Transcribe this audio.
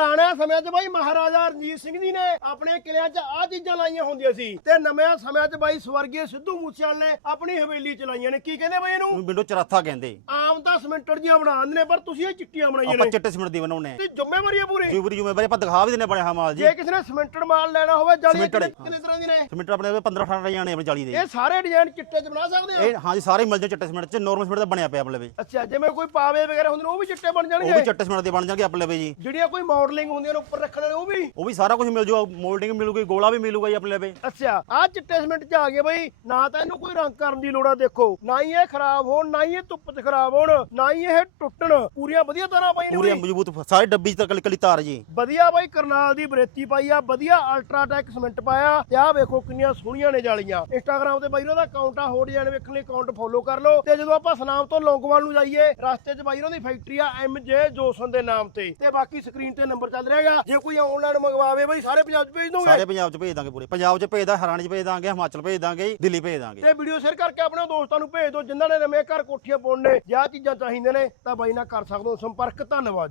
ਪੁਰਾਣੇ ਸਮਿਆਂ 'ਚ ਬਾਈ ਮਹਾਰਾਜਾ ਰਣਜੀਤ ਸਿੰਘ ਜੀ ਨੇ ਆਪਣੇ ਕਿਲਿਆਂ 'ਚ ਆਹ ਚੀਜ਼ਾਂ ਲਾਈਆਂ ਹੁੰਦੀਆਂ ਸੀ ਤੇ ਨਵੇਂ ਸਮਿਆਂ 'ਚ ਬਾਈ ਸਵਰਗੀ ਸਿੱਧੂ ਮੂਸੇਵਾਲ ਨੇ ਆਪਣੀ ਹਵੇਲੀ 'ਚ ਲਾਈਆਂ ਨੇ। ਕੀ ਕਹਿੰਦੇ ਬਾਈ ਇਹਨੂੰ? ਵਿੰਡੋ ਚਰਾਥਾ ਕਹਿੰਦੇ। ਤਾਂ ਸਿਮੈਂਟਡ ਜੀਆਂ ਬਣਾ ਦਿੰਦੇ ਨੇ ਪਰ ਤੁਸੀਂ ਇਹ ਚਿੱਟੀਆਂ ਬਣਾਈਆਂ ਆਪਾਂ ਨੇ। ਚਿੱਟੇ ਸਿਮਟ ਦੀ ਬਣਾਉਣੇ ਤੇ ਜ਼ਿੰਮੇਵਾਰੀ ਆ ਪੂਰੀ। ਜੂਬਰੀ ਜੁਮੇਵਾਰੀ ਆਪਾਂ ਦਿਖਾ ਵੀ ਦਿੰਨੇ ਬਣੇ ਹਾਂ ਮਾਲ ਜੀ। ਜੇ ਕਿਸੇ ਨੇ ਸਿਮੈਂਟਡ ਮਾਲ ਲੈਣਾ ਹੋਵੇ ਜਾਲੀ Cemented। ਕਿੰਨੇ ਕਿੰਨੇ ਤਰ੍ਹਾਂ ਦੀ ਨੇ? ਸਿਮਟ ਆਪਣੇ 15 18 ਜਾਣੇ ਆਪਣੇ 40 ਦੇ। ਇਹ ਸਾਰੇ ਡਿਜ਼ਾਈਨ ਚਿੱਟੇ 'ਚ ਬਣਾ ਸਕਦੇ ਆ ਇਹ ਹਾਂ ਜੀ ਸਾਰੇ ਮਿਲ ਜਾਣ ਚਿੱਟੇ ਸਿਮਟ ਚ। ਨਾਰਮਲ ਸਿਮਟ ਦਾ ਬਣਿਆ ਪਿਆ ਆਪਣੇ ਲਵੇ ਅੱਛਾ ਜਿਵੇਂ ਕੋਈ ਪਾਵੇ ਵਗੈਰਾ ਹੁੰਦੇ ਨੇ ਉਹ ਵੀ ਚਿੱਟੇ ਬਣ ਉਹ ਵੀ ਜਾਣਗੇ ਚਿੱਟੇ ਸਿਮਟ ਦੇ ਬਣ ਜਾਣਗੇ ਆਪਣੇ ਲਵੇ ਜੀ। ਜਿਹੜੀਆਂ ਕੋਈ ਮਾਡਲਿੰਗ ਹੁੰਦੀਆਂ ਨੇ ਉੱਪਰ ਰੱਖਣ ਵਾਲੇ ਉਹ ਵੀ? ਉਹ ਵੀ ਸਾਰਾ ਕੁਝ ਮਿਲ ਜੂਗਾ। ਮੋਲਡਿੰਗ ਮਿਲੂਗੀ ਗੋਲਾ ਵੀ ਮਿਲੂਗਾ ਜੀ ਆਪਣੇ ਲਵੇ ਅੱਛਾ ਆ ਚਿੱਟੇ ਸਿਮੈਂਟ 'ਚ ਆ ਗਏ ਬਈ। ਨਾ ਤਾਂ ਇਹਨੂੰ ਕੋਈ ਰੰਗ ਕਰਨ ਦੀ ਲੋੜ ਆ ਦੇਖੋ। ਨਾ ਹੀ ਇਹ ਖਰਾਬ ਹੋਣ ਨਾ ਹੀ ਇਹ ਧੁੱਪ 'ਚ ਖਰਾਬ ਹੋਣ। ਨਾ ਹੀ ਇਹ ਟੁੱਟਣ ਪੂਰੀਆਂ ਵਧੀਆ ਤਰ੍ਹਾਂ ਪਈ ਨੇ ਪੂਰੀ ਬਈ। ਮਜ਼ਬੂਤ ਸਾਰੇ ਡੱਬੀ ਚ ਕੱਲੀ ਕੱਲੀ ਤਾਰ ਜੀ। ਵਧੀਆ ਬਾਈ ਕਰਨਾਲ ਦੀ ਬਰੇਤੀ ਪਾਈ ਆ ਵਧੀਆ ਅਲਟਰਾਟੈਕ ਸੀਮੈਂਟ ਪਾਇਆ। ਤੇ ਆਹ ਵੇਖੋ ਕਿੰਨੀਆਂ ਸੋਹਣੀਆਂ ਨੇ ਜਾਲੀਆਂ। ਇੰਸਟਾਗ੍ਰam ਤੇ ਬਾਈ ਉਹਨਾਂ ਦਾ ਅਕਾਊਂਟ ਆ ਹੋਰ ਡਿਜ਼ਾਈਨ ਵੇਖਣ ਲਈ ਅਕਾਊਂਟ ਫੋਲੋ ਕਰ ਲਓ। ਤੇ ਜਦੋਂ ਆਪਾਂ ਸਨਾਮ ਤੋਂ ਲੌਂਗੋਵਾਲ ਨੂੰ ਜਾਈਏ ਰਸਤੇ 'ਚ ਬਾਈ ਉਹਨਾਂ ਦੀ ਫੈਕਟਰੀ ਆ ਐਮਜੇ ਜੋਸਨ ਦੇ ਨਾਮ ਤੇ। ਤੇ ਬਾਕੀ ਸਕਰੀਨ ਤੇ ਨੰਬਰ ਚੱਲ ਰਿਹਾਗਾ ਜੇ ਕੋਈ ਆਨਲਾਈਨ ਮੰਗਵਾਵੇ ਬਾਈ ਸਾਰੇ ਪੰਜਾਬ 'ਚ ਭੇਜ ਦੋਗੇ? ਸਾਰੇ ਪੰਜਾਬ ਚ ਭੇਜ ਦਾਂਗੇ ਪੂਰੇ। ਪੰਜਾਬ ਚ ਭੇਜ ਦਾਂ ਹਰਿਆਣਾ ਚ ਭੇਜ ਦਾਂਗੇ ਹਿਮਾਚਲ ਭੇਜ ਦਾਂਗੇ ਦਿੱਲੀ ਭੇਜ ਦਾਂਗੇ। ਤੇ ਵੀਡੀਓ ਸ਼ੇਅਰ ਕਰਕੇ ਆਪਣੇ ਦੋਸਤਾਂ ਨੂੰ ਭੇਜ ਦਿਓ ਜਿਨ੍ਹਾਂ ਨੇ ਨਵੇਂ ਘਰ ਕੋਠੀਆਂ ਪਾਉਣ ਨੇ। ਜਾਂ ਚੀਜ਼ਾਂ ਚਾਹੀਦੀਆਂ ਨੇ ਤਾਂ ਬਾਈ ਨਾਲ ਕਰ ਸਕਦੇ ਹੋ ਸੰਪਰਕ। ਧੰਨਵਾਦ ਜੀ।